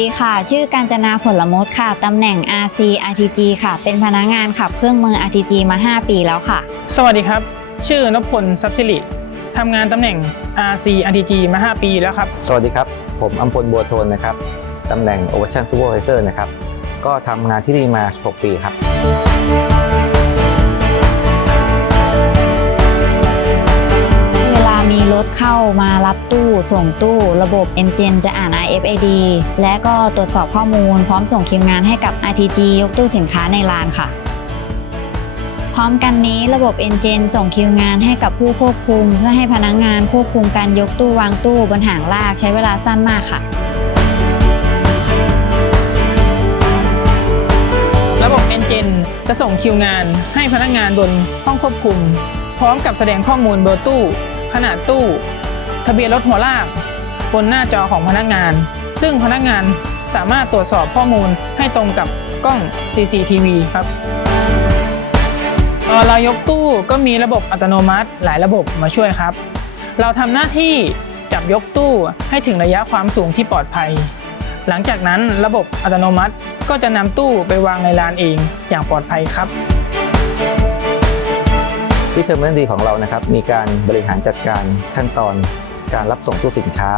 ดีค่ะ ชื่อการจนาผลมดค่ะ ตำแหน่ง RC RTG ค่ะ เป็นพนักงานขับเครื่องมือ RTG มา 5 ปีแล้วค่ะ สวัสดีครับ ชื่อนพพลทรัพย์สิริทำงานตำแหน่ง RC RTG มา 5 ปีแล้วครับ สวัสดีครับ ผมอัมพลบัวโทนนะครับ ตำแหน่ง Operation Supervisor นะครับ ก็ทำงานที่นี่มา 16 ปีครับ เข้ามารับตู้ส่งตู้ ระบบ e n g i n จะอ่าน RFID และก็ตรวจสอบข้อมูล พร้อมส่งคิวงานให้กับ RTG ยกตู้สินค้าในลานค่ะ พร้อมกันนี้ระบบ e n g i n ส่งคิวงานให้กับผู้ควบคุม เพื่อให้พนักงงานควบคุมการยกตู้วางตู้บนหางลากใช้เวลาสั้นมากค่ะระบบ e n g i n จะส่งคิวงานให้พนักงานบนห้องควบคุม พร้อมกับแสดงข้อมูลเบอร์ตู้ ขนาดตู้ ทะเบียนรถหัวลาก บนหน้าจอของพนักงาน ซึ่งพนักงานสามารถตรวจสอบข้อมูลให้ตรงกับกล้อง CCTV ครับตอนเรายกตู้ก็มีระบบอัตโนมัติหลายระบบมาช่วยครับ เราทำหน้าที่จับยกตู้ให้ถึงระยะความสูงที่ปลอดภัย หลังจากนั้นระบบอัตโนมัติก็จะนำตู้ไปวางในลานเองอย่างปลอดภัยครับ ที่เทอร์มินอลดีของเรานะครับมีการบริหารจัดการขั้นตอนการรับส่งตู้สินค้า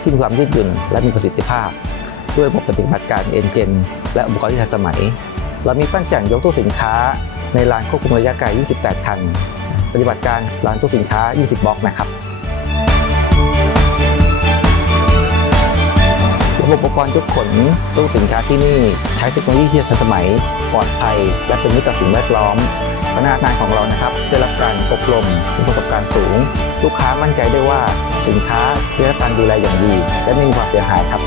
ที่มีความยืดหยุ่นและมีประสิทธิภาพ ด้วยระบบปฏิบัติการเอนเจนและอุปกรณ์ที่ทันสมัย เรามีปั้นจันยกตู้สินค้า ในลานควบคุมระยะไกล 28 คัน ปฏิบัติการลานตู้สินค้า 20 บล็อกนะครับระบบอุปกรณ์ยกขนตู้สินค้าที่นี่ใช้เทคโนโลยีที่ทันสมัยปลอดภัย และเป็นมิตรต่อสิ่งแวดล้อม พนักงานของเรานะครับได้รับการอบรมมีประสบการณ์สูง ลูกค้ามั่นใจได้ว่าสินค้าได้รับการดูแลอย่างดี และไม่มีความเสียหายครับ